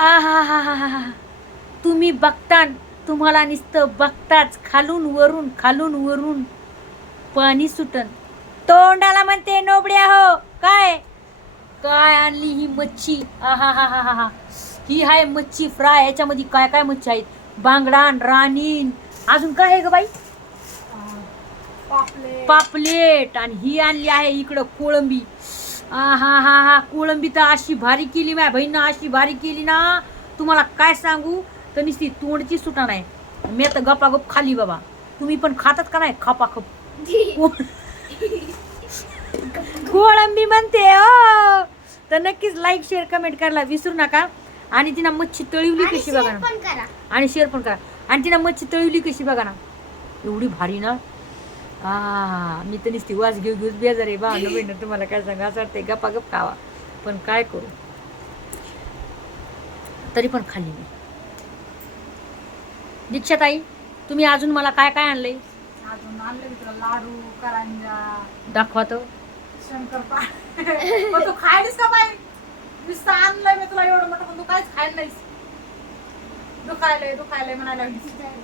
आहा हा हा हा. तुम्ही बघता, तुम्हाला नुसतं बघताच खालून वरून पाणी सुटन. तोंडाला म्हणते नोबड्या हो. काय काय आणली ही मच्छी? आहा हा हा हा हा. ही आहे मच्छी फ्राय. याच्यामध्ये काय काय मच्छी आहेत? बांगडान, राणीन, अजून काय आहे ग बाई? पापलेट. आणि ही आणली आहे इकडं कोळंबी. हा हा हा. कोळंबी तर अशी भारी केली माझ्या बहिणीनं, अशी भारी केली ना, तुम्हाला काय सांगू. तर नुसती तोंडची सुटा नाही. मी आता गपागप खाली बाबा. तुम्ही पण खातात का नाही? खपाखप कोळंबी म्हणते हो. तर नक्कीच लाईक शेअर कमेंट करायला विसरू नका. आणि तिनं मच्छी तळवली कशी बघा ना. आणि शेअर पण करा. आणि तिनं मच्छी तळवली कशी बघा ना, एवढी भारी ना. मी तर नुसती वास घेऊ बेजार आहे बा. बहिण तुम्हाला काय सांगा, असं वाटतंय गपागप खावा, पण काय करू, तरी पण खाल्ली मी. दीक्षाताई, तुम्ही अजून मला काय काय आणलंय? अजून आणलं मी तुला लाडू, करंजा, दाखवा तो. शंकरपाळ्या. पण तू खायलीस का बाई? नुसतं आणलंय मी तुला एवढं मोठं, पण तू काहीच खायला नाहीस. दुखायलंय म्हणायला लागलीस.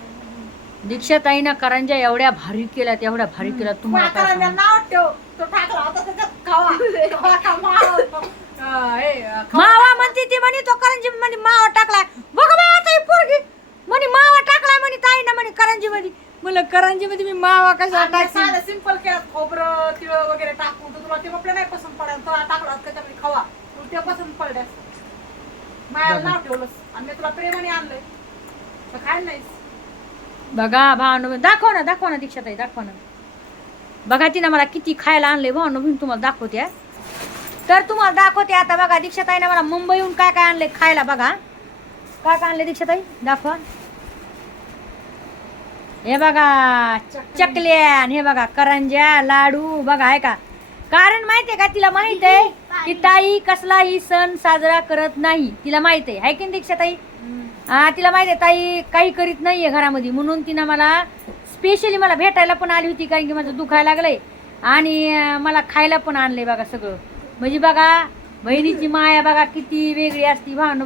दीक्षाताईनं करंजा एवढ्या भारी केल्यात, एवढ्या भारी केल्यात, तुम्हाला काय करंजा सांगू. नाव ठेव. तो टाकला आता त्याच्यात खावा. खावा खा, मावा. मावा म्हणते ती, म्हणे तो करंजी मध्ये मावा टाकलाय. बघ बाई आता ही पोरगी म्हणे मावा टाकलाय, म्हणे ताई ना म्हणे करंजी मध्ये. मला करंजी मध्ये मी मावा कसा टाकते? सिंपल केलं, खोबरं तिळ वगैरे टाकून. तर तुला ते आपल्या नाही पसंत पडायला, तो टाकला त्याच्यामध्ये खावा, तुला ते पसंत पडल्यास मायाला नाव ठेवलंस. आणि मी तुला प्रेमाने आणलंय, तर खायला नाहीस. बघा भावनो, दाखव ना दीक्षाताई, दाखव ना. बघा तिनं मला किती खायला आणले भावनो, मी तुम्हाला दाखवते. तर तुम्हाला दाखवते आता. बघा दीक्षाताईनं मला मुंबईहून काय काय आणले खायला. बघा काय काय आणले दीक्षाताई, दाखवा. हे बघा चकल्यान, हे बघा करंज्या, लाडू. बघा आहे का, कारण माहितीये का, तिला माहित आहे की ताई कसलाही सण साजरा करत नाही. तिला माहित आहे की दीक्षाताई? तिला माहिती आहे ताई काही करीत नाहीये घरामध्ये, म्हणून तिनं मला स्पेशली मला भेटायला पण आली होती, कारण की माझं दुखायला लागलंय. आणि मला खायला पण आणलंय बघा सगळं. म्हणजे बघा बहिणीची माया बघा किती वेगळी असती भावना.